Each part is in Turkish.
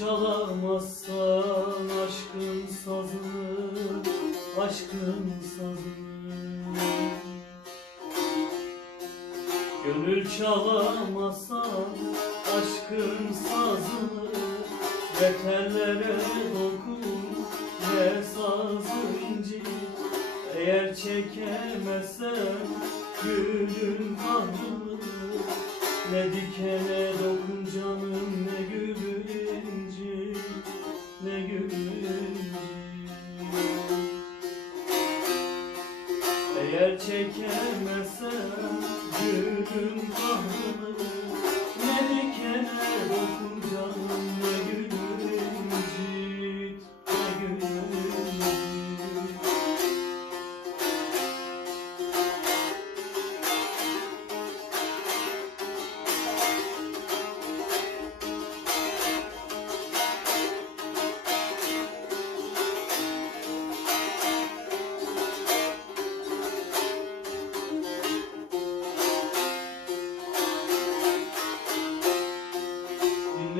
çalamazsan aşkın sazını Aşkın sazını Gönül çalamazsan aşkın sazını Ve tellere dokun ne sazı incir. Eğer çekemezsen gülün kahrını Ne dikene dokun canım ne gülü incir Ne gülü incir eğer çekemezsen gülün kahrını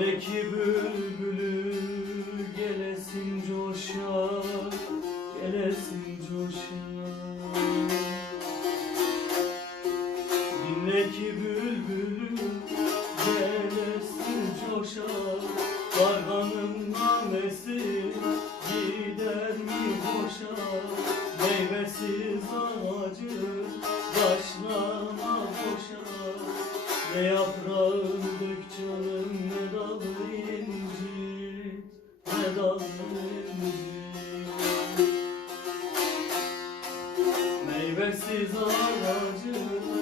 Dinle ki bülbülü gelesin coşar Gelesin coşar Dinle ki bülbülü gelesin coşar Dardanın namesi gider mi boşa? Meyvesiz ağacı başlama boşa Ne yaprağın dök Meyvesiz ağacı